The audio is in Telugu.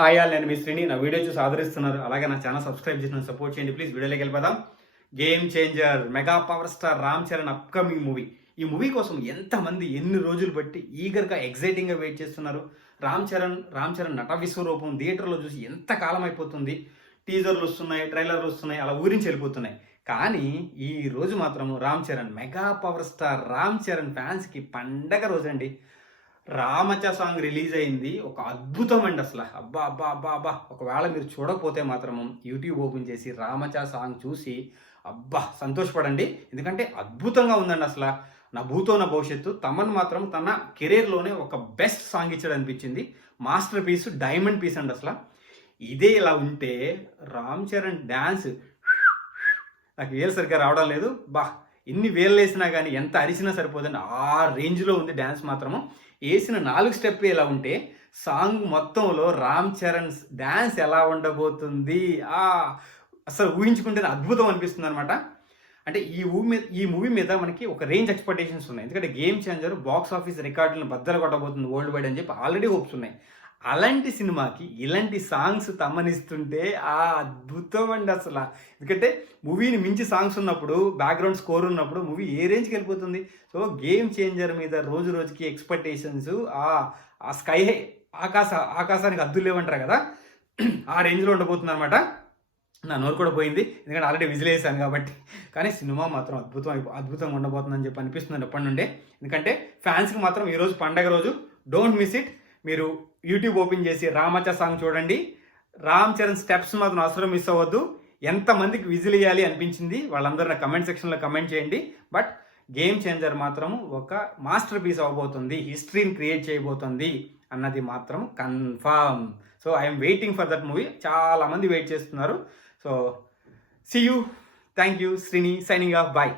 హాయ్ ఆల్, నేను మీ శ్రీని. నా వీడియో చూసి ఆదరిస్తున్నారు, అలాగే నా ఛానల్ సబ్స్క్రైబ్ చేసిన సపోర్ట్ చేయండి ప్లీజ్. వీడియోలోకి వెళ్ళిపోదాం. Game changer mega power star Ram Charan upcoming movie. ఈ మూవీ కోసం ఎంతమంది ఎన్ని రోజులు బట్టి ఈగర్గా ఎగ్జైటింగ్గా వెయిట్ చేస్తున్నారు. రామ్ చరణ్ నట విశ్వరూపం థియేటర్లో చూసి ఎంత కాలం అయిపోతుంది. టీజర్లు వస్తున్నాయి, ట్రైలర్లు వస్తున్నాయి, అలా ఊరించి వెళ్ళిపోతున్నాయి. కానీ ఈ రోజు మాత్రం Ram Charan mega power star Ram Charan ఫ్యాన్స్కి పండగ రోజండి. రామచ సాంగ్ రిలీజ్ అయింది. ఒక అద్భుతం అండి అసలు. అబ్బా అబ్బా అబ్బా అబ్బా, ఒకవేళ మీరు చూడకపోతే మాత్రం యూట్యూబ్ ఓపెన్ చేసి రామచ సాంగ్ చూసి అబ్బా సంతోషపడండి. ఎందుకంటే అద్భుతంగా ఉందండి అసలు. నా భూతో నా భవిష్యత్తు. తమన్ మాత్రం తన కెరీర్లోనే ఒక బెస్ట్ సాంగ్ ఇచ్చాడు అనిపించింది. మాస్టర్ పీస్, డైమండ్ పీస్ అండి అసలు. ఇదే ఇలా ఉంటే రామ్ చరణ్ డ్యాన్స్ నాకు వేలు సరిగ్గా రావడం లేదు. బా, ఎన్ని వేలు వేసినా కానీ ఎంత అరిసినా సరిపోదండి. ఆ రేంజ్లో ఉంది డ్యాన్స్ మాత్రము. వేసిన 4 స్టెప్ ఎలా ఉంటే సాంగ్ మొత్తంలో రామ్ చరణ్ డ్యాన్స్ ఎలా ఉండబోతుంది అసలు ఊహించుకుంటే అద్భుతం అనిపిస్తుంది అనమాట. అంటే ఈ మూవీ మీద మనకి ఒక రేంజ్ ఎక్స్పెక్టేషన్స్ ఉన్నాయి. ఎందుకంటే గేమ్ చేంజర్ బాక్స్ ఆఫీస్ రికార్డులను బద్దలు కొట్టబోతుంది వరల్డ్ వైడ్ అని చెప్పి ఆల్రెడీ హోప్స్ ఉన్నాయి. అలాంటి సినిమాకి ఇలాంటి సాంగ్స్ తమ్మనిస్తుంటే అద్భుతం అండి అసలు. ఎందుకంటే మూవీని మించి సాంగ్స్ ఉన్నప్పుడు, బ్యాక్గ్రౌండ్ స్కోర్ ఉన్నప్పుడు మూవీ ఏ రేంజ్కి వెళ్ళిపోతుంది. సో గేమ్ చేంజర్ మీద రోజు రోజుకి ఎక్స్పెక్టేషన్స్ ఆ స్కై హై, ఆకాశానికి అద్దులు లేవంటారు కదా, ఆ రేంజ్లో ఉండబోతుంది అనమాట. నా నోరు కూడా పోయింది, ఎందుకంటే ఆల్రెడీ విజిల్ వేసాను కాబట్టి. కానీ సినిమా మాత్రం అద్భుతంగా ఉండబోతుందని చెప్పి అనిపిస్తుంది ఎప్పటి నుండే. ఎందుకంటే ఫ్యాన్స్కి మాత్రం ఈరోజు పండగ రోజు. Don't miss it. మీరు యూట్యూబ్ ఓపెన్ చేసి రామచ సాంగ్ చూడండి. రామ్ చరణ్ స్టెప్స్ మాత్రం అసలు మిస్ అవ్వద్దు. ఎంతమందికి విజిల్ వేయాలి అనిపించింది వాళ్ళందరూ నా కమెంట్ సెక్షన్లో కమెంట్ చేయండి. బట్ గేమ్ చేంజర్ మాత్రం ఒక మాస్టర్ పీస్ అవ్వబోతుంది, హిస్టరీని క్రియేట్ చేయబోతుంది అన్నది మాత్రం confirm. So I'm waiting for that movie. చాలామంది వెయిట్ చేస్తున్నారు. So see you. Thank you. Srini signing off. Bye.